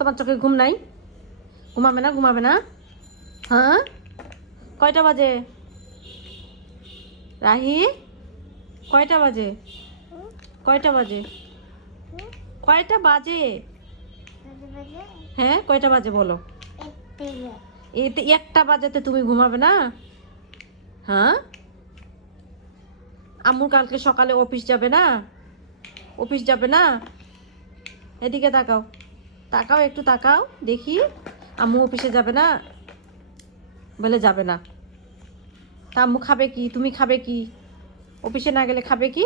তোমার চোখে ঘুম নাই? ঘুমাবে না, ঘুমাবে না? হ্যাঁ, কয়টা বাজে? রাহি, কয়টা বাজে? কয়টা বাজে? কয়টা বাজে? হ্যাঁ, কয়টা বাজে বলো? এতে একটা বাজেতে তুমি ঘুমাবে না? হ্যাঁ, আম্মু কালকে সকালে অফিস যাবে না? অফিস যাবে না? এদিকে তাকাও, তাকাও, একটু তাকাও দেখি। আম্মু অফিসে যাবে না? বলে যাবে না। তা আম্মু খাবে কি? তুমি খাবে কি? অফিসে না গেলে খাবে কি?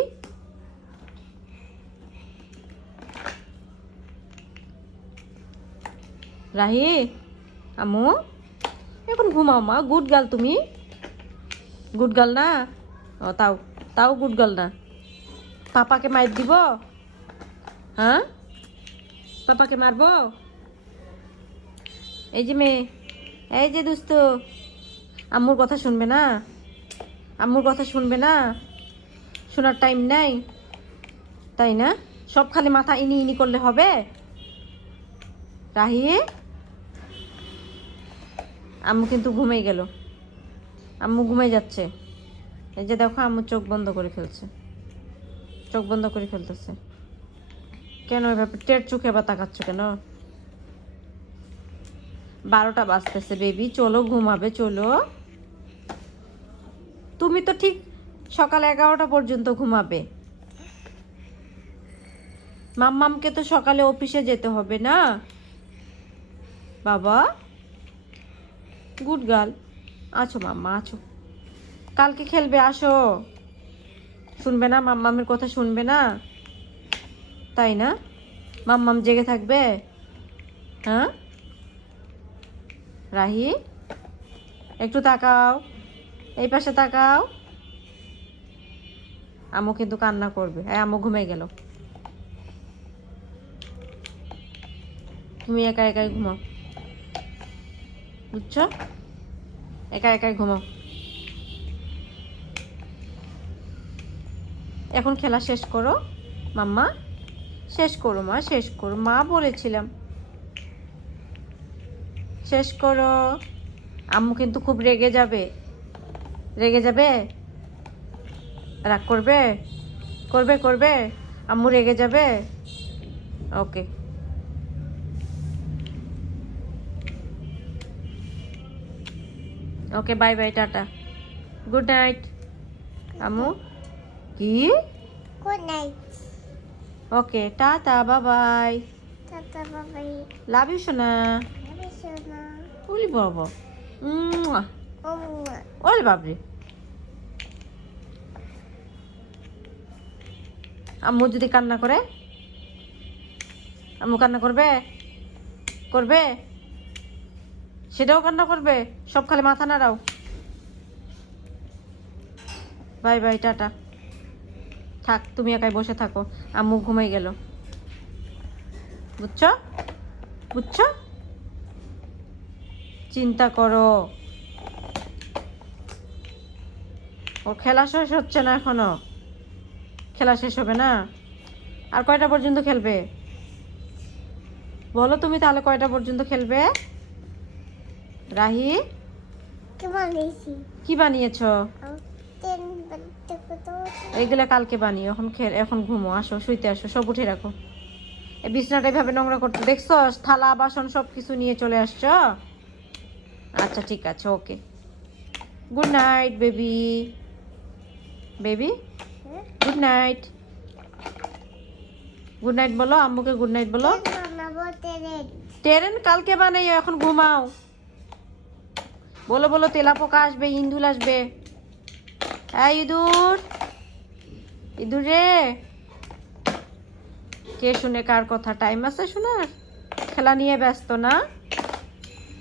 রাহি, আম্মু এখন ঘুমাও মা, গুড গার্ল তুমি। গুড গার্ল না? ও তাও, তাও গুড গার্ল না। পাপাকে মাইর দিব? হ্যাঁ, পাপাকে মারবো? এই যে মেয়ে, এই যে দুস্থ, আম্মুর কথা শুনবে না? আম্মুর কথা শুনবে না? শোনার টাইম নাই, তাই না? সব খালি মাথা ইনি ইনি করলে হবে? রাহি, আম্মু কিন্তু ঘুমিয়ে গেল। আম্মু ঘুমিয়ে যাচ্ছে। এই যে দেখো, আম্মু চোখ বন্ধ করে ফেলছে, চোখ বন্ধ করে ফেলতেছে। কেন এভাবে টের চোখে বা তাকাচ্ছ কেন? 12টা বাজতেছে বেবি, চলো ঘুমাবে, চলো। তুমি তো ঠিক সকাল 11টা পর্যন্ত ঘুমাবে। মাম্মামকে তো সকালে অফিসে যেতে হবে না বাবা? গুড গার্ল, আছো মাম্মা, আছো। কালকে খেলবে, আসো। শুনবে না? মাম্মামের কথা শুনবে না, তাই না? মাম্মাম জেগে থাকবে? হ্যাঁ, রাহি একটু তাকাও, এই পাশে তাকাও। আম্মু কিন্তু কান্না করবে। আম্মু ঘুমিয়ে গেল, তুমি একা একাই ঘুমাও, বুঝছো? একা একাই ঘুমাও। এখন খেলা শেষ করো মাম্মা, শেষ করো মা, শেষ করো, মা বলেছিলাম শেষ করো। আম্মু কিন্তু খুব রেগে যাবে, রেগে যাবে, রাগ করবে, করবে করবে, আম্মু রেগে যাবে। Okay, okay, bye bye, tata, good night. আম্মু কি? Good night. Okay, tata, bye bye, Tata babai. Love you সোনা। Love you, Shona. ওলি বাবা, Oh, ওলে বাবরে। আম্মু যদি কান্না করে, আম্মু কান্না করবে? করবে? সেটাও কান্না করবে? সব খালি মাথা নাড়াও। বাই বাই, টাটা, থাক, তুমি একাই বসে থাকো। আম্মু ঘুমাই গেল, বুঝছো? বুঝছো? চিন্তা করো, ওর খেলা শেষ হচ্ছে না এখনো। খেলা শেষ হবে না? আর কয়টা পর্যন্ত খেলবে বলো তুমি? তাহলে কয়টা পর্যন্ত খেলবে? Rahi, come on, Lacey. কি বানিয়েছো? Then, but the photo. এইগুলা কালকে বানিয়ে, এখন এখন ঘুমো, আসো শুইতে আসো, সব উঠে রাখো। এই বিছনাটা এভাবে নোংরা করতে দেখছো? থালা বাসন সব কিছু নিয়ে চলে আসছো? আচ্ছা ঠিক আছে, okay, good night baby, baby good night. Good night বলো, আম্মুকে গুড নাইট বলো। Mama, what did it? Train কালকে বানাইও, এখন ঘুমাও। বলো বলো, তেলাপোকা আসবে, ইঁদুর আসবে। হ্যাঁ, ইঁদুর, ইঁদুর রে। কে শুনে কার কথা? টাইম আছে শোনার? খেলা নিয়ে ব্যস্ত না?